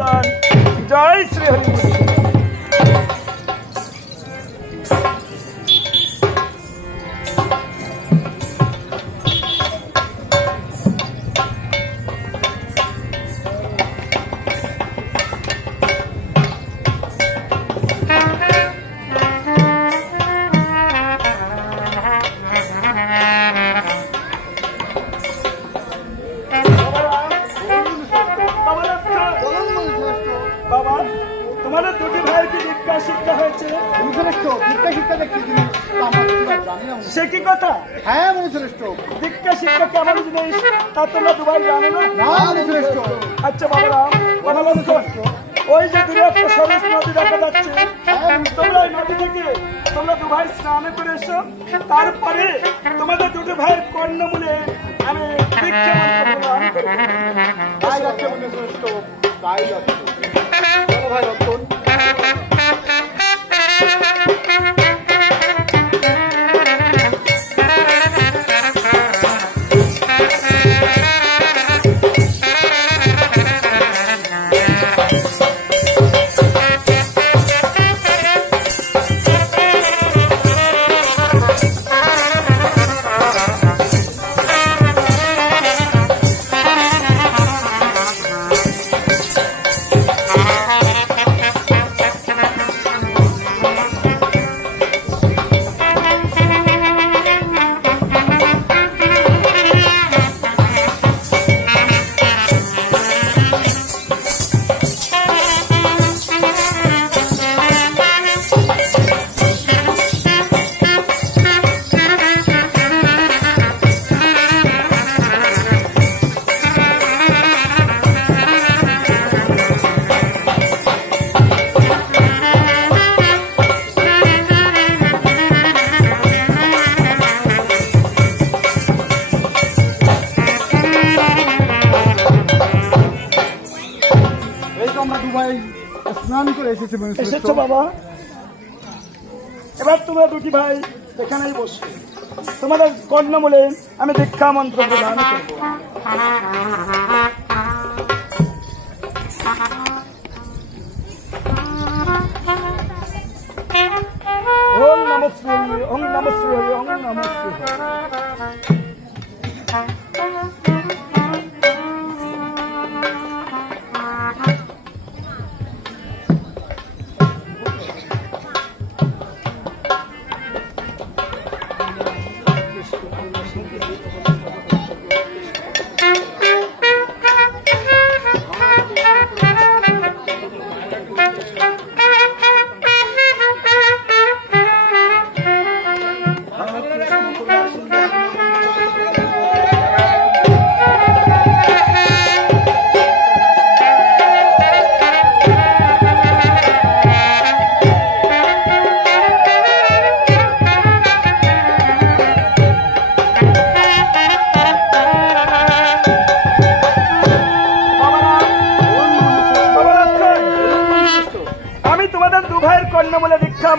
প্রদান। জয় শ্রী হরি। সে কি কথা? হ্যাঁ মনুশ্রেষ্ঠ, দীক্ষা শিক্ষা কেমন জিনিস তা তোমরা দুভাই জানো না? মনুশ্রেষ্ঠ। আচ্ছা বাবারাম, ওই যে দূরে একটা সরস নদী দেখা যাচ্ছে, তোমরা ওই নদী থেকে তোমরা দুভাই স্নান করে এসো। তারপরে তোমাদের দুটো ভাইয়ের কর্ণমূলে আমি দীক্ষা মন্ত্র প্রদান করব। তাই যাচ্ছে মনুশ্রেষ্ঠ, তাই যাচ্ছে। চলো ভাই রতন। এসেছো বাবা, এবার তোমরা দুটি ভাই এখানেই বসো। তোমাদের কর্ণমূলে আমি দীক্ষা মন্ত্র প্রদান করবো। ওং নমঃ শ্রী হরি, ওং নমঃ শ্রী হরি, ওং নমঃ শ্রী হরি।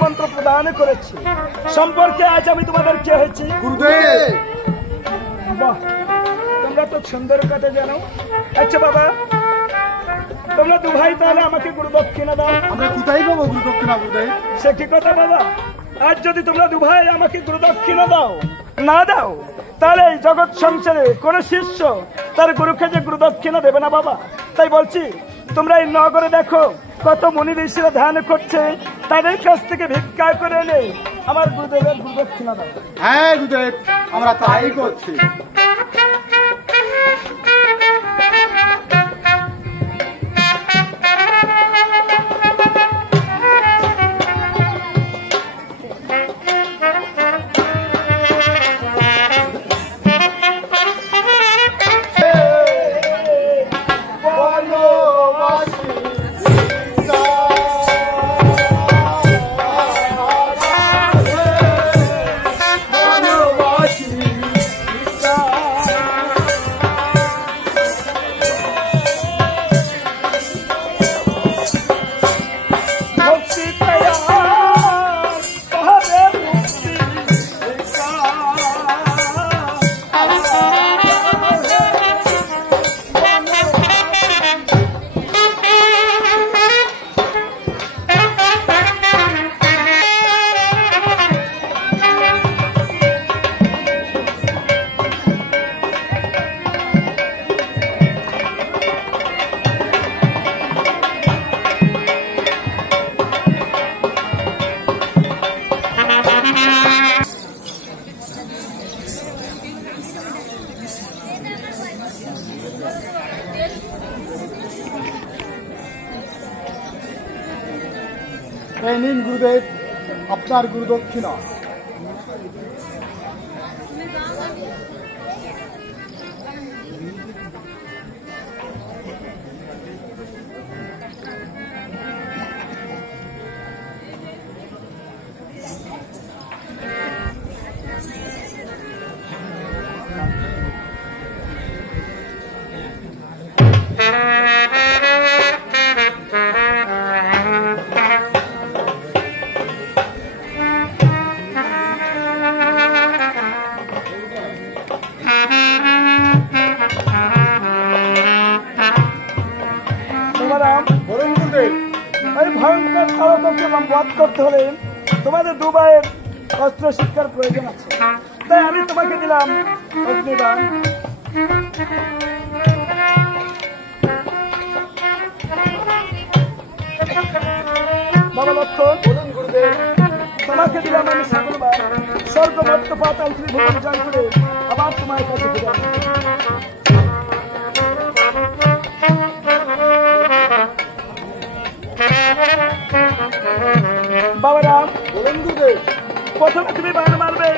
মন্ত্র প্রদান করেছি সম্পর্কে আজ আমি তোমাদের কে হয়েছি? গুরুদেব। বাহ, তোমরা তো সুন্দর কথা জানো। আচ্ছা বাবা, তোমরা দু ভাই তাহলে আমাকে গুরু দক্ষিণা দাও। আমরা কোথায় পাবো গুরু দক্ষিণা গুরুদেব? সে কি কথা বাবা? আজ যদি তোমরা দু ভাই আমাকে গুরু দক্ষিণা দাও না দাও, তাহলে এই জগৎ সংসারে কোন শিষ্য তার গুরুকে যে গুরু দক্ষিণা দেবে না বাবা। তাই বলছি, তোমরা এই নগরে দেখো কত মুনি ঋষিরা ধ্যান করছে, তাদের কাছ থেকে ভিক্ষা করে এনে আমার গুরুদেবের গুরু দক্ষিণা দাও। হ্যাঁ গুরুদেব, আমরা তাই করছি। এই নিন গুরুদেব আপনার গুরুদক্ষিণা। বলুন গুরুদেব। এই ভয়ঙ্কর কালককে বধ করতে হলে তোমাদের দু ভাইয়ের অস্ত্র শিক্ষার প্রয়োজন আছে, তাই আমি তোমাকে দিলাম অগ্নিবাণ। বাবা লক্ষণ, বলুন গুরুদেব। তোমাকে দিলাম আমি সকলবার স্বর্গ মধ্য পাতাল ত্রিভুবন জয় করে আবার তোমার কাছে ফিরে আসবো। বাবারাম, বলুন গুরুদেব। প্রথমে তুমি বাণ মারবে,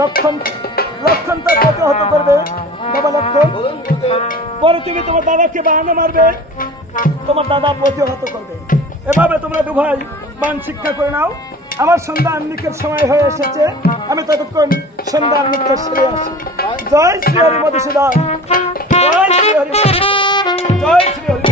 লক্ষণ লক্ষণ তার প্রতিহত করবে। বাবা লক্ষণ, বলুন গুরুদেব। পরে তুমি তোমার দাদাকে বাণ মারবে, তোমার দাদা প্রতিহত করবে। এভাবে তোমরা দু ভাই বাণ শিক্ষা করে নাও। আমার সন্ধ্যা আন্নিকের সময় হয়ে এসেছে, আমি ততক্ষণ সন্ধ্যা আন্নিকটা সেরে আসি। জয় শ্রী হরি মধুসূদন, জয় শ্রী হরি, জয় শ্রী হরি।